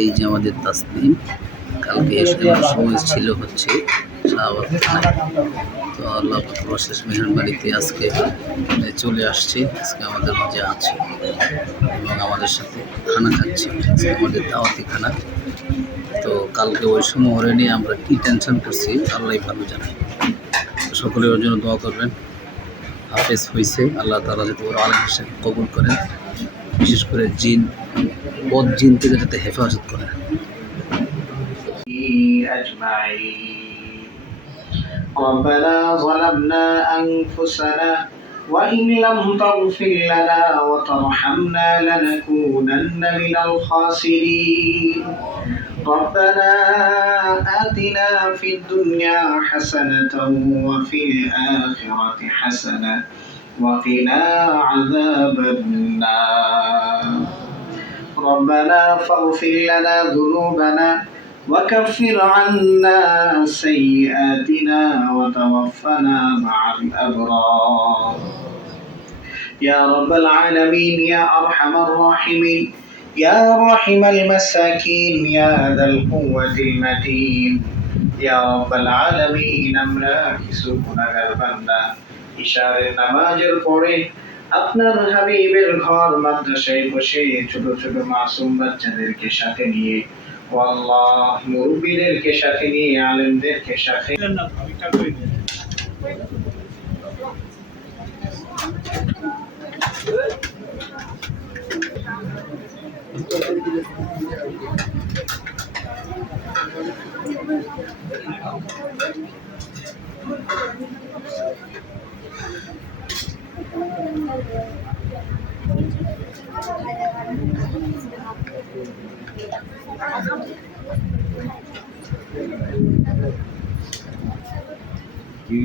এই যে আমাদের তাসনিম, কালকে সময় ছিল হচ্ছে শাহবাগ থানায়। তো আল্লাহ পাকের অশেষ মেহেরবানিতে আজকে চলে আসছে, আজকে আমাদের মাঝে আছে এবং আমাদের সাথে খানা খাচ্ছে। আজকে আমাদের দাওয়াতি খানা। তো কালকে ওই সময় ওরে নিয়ে আমরা কী টেনশন করছি আল্লাহ ভালো জানে। সকলে ওর জন্য দোয়া করবেন। হাফেজ হয়েছে, আল্লাহ তাআলা যাতে ওর আলেম হিসেবে কবুল করেন, বিশেষ করে বদ জিন থেকে যাতে হেফাজত করেন। ربنا ظلمنا أنفسنا وإن لم تغفر لنا وترحمنا لنكونن من الخاسرين ربنا آتنا في الدنيا حسنة وفي الآخرة حسنة وقنا عذاب النار ربنا فاغفر لنا ذنوبنا وكفر عنا سيئاتنا وتوفنا مع الأبرار يا رب العالمين يا أرحم الراحمين يا راحم المساكين يا ذا القوة المتين يا رب العالمين আমরা কিছু গুনাহগার বান্দা ইশারের নামাজের পরে আপনার হাবিবের ঘর মাদ্রাসায় বসে ছোট ছোট মাসুম বাচ্চাদেরকে সাথে নিয়ে আল্লাহ মুরব্বিদেরকে সাথে নিয়ে আলেমদেরকে সাথে কি?